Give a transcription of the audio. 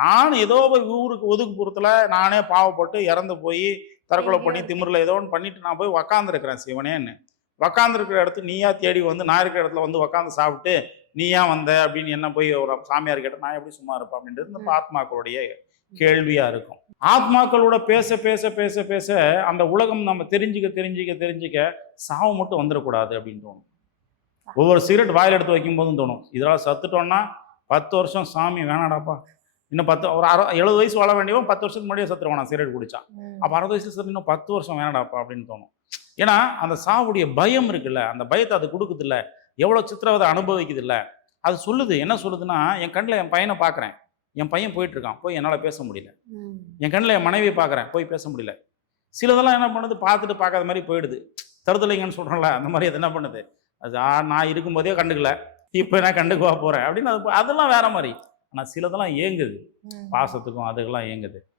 நான் ஏதோ ஊருக்கு ஒதுக்குப்புறத்தில் நானே பாவப்பட்டு இறந்து போய் தற்கொலை பண்ணி திமிரில் ஏதோ ஒன்று பண்ணிட்டு நான் போய் உக்காந்துருக்கிறேன் சிவனேன்னு. உக்காந்துருக்கிற இடத்து நீயா தேடி வந்து நான் இருக்கிற இடத்துல வந்து உக்காந்து சாப்பிட்டு நீ ஏன் வந்த அப்படின்னு என்ன போய் ஒரு சாமியார் கேட்ட நான் எப்படி சும்மா இருப்பேன் அப்படின்றது இந்த ஆத்மாக்களுடைய கேள்வியா இருக்கும். ஆத்மாக்களோட பேச பேச பேச பேச அந்த உலகம் நம்ம தெரிஞ்சுக்க சாவு மட்டும் வந்துடக்கூடாது அப்படின்னு தோணும். ஒவ்வொரு சிகரெட் வாயில் எடுத்து வைக்கும் போதும் தோணும், இதெல்லாம் சத்துட்டோம்னா 10 வருஷம் சாமி வேணாடாப்பா, இன்னும் 10 ஒரு 70 வயசு வாழ வேண்டியவன் 10 வருஷத்துக்கு முன்னாடியே சத்துருவான் நான் சிகரெட் குடிச்சான். அப்போ 60 வயசுல சத்து இன்னும் 10 வருஷம் வேணாடாப்பா அப்படின்னு தோணும். ஏன்னா அந்த சாவுடைய பயம் இருக்குல்ல, அந்த பயத்தை அது கொடுக்குது இல்லை, எவ்வளோ சித்திரவதை அனுபவிக்குது இல்லை, அது சொல்லுது. என்ன சொல்லுதுன்னா, என் கண்ணில் என் பையனை பார்க்குறேன், என் பையன் போயிட்டு இருக்கான், போய் என்னால் பேச முடியல. என் கண்ணில் என் மனைவியை பார்க்குறேன், போய் பேச முடியல. சிலதெல்லாம் என்ன பண்ணுது, பார்த்துட்டு பார்க்காத மாதிரி போயிடுது. தருதலைங்கன்னு சொல்கிறோம்ல, அந்த மாதிரி அது என்ன பண்ணுது, அது நான் இருக்கும்போதே கண்டுக்கல, இப்போ நான் கண்டுக்குவா போகிறேன் அப்படின்னு. அதெல்லாம் வேற மாதிரி. ஆனால் சிலதெல்லாம் ஏங்குது, பாசத்துக்கும் அதுக்கெல்லாம் ஏங்குது.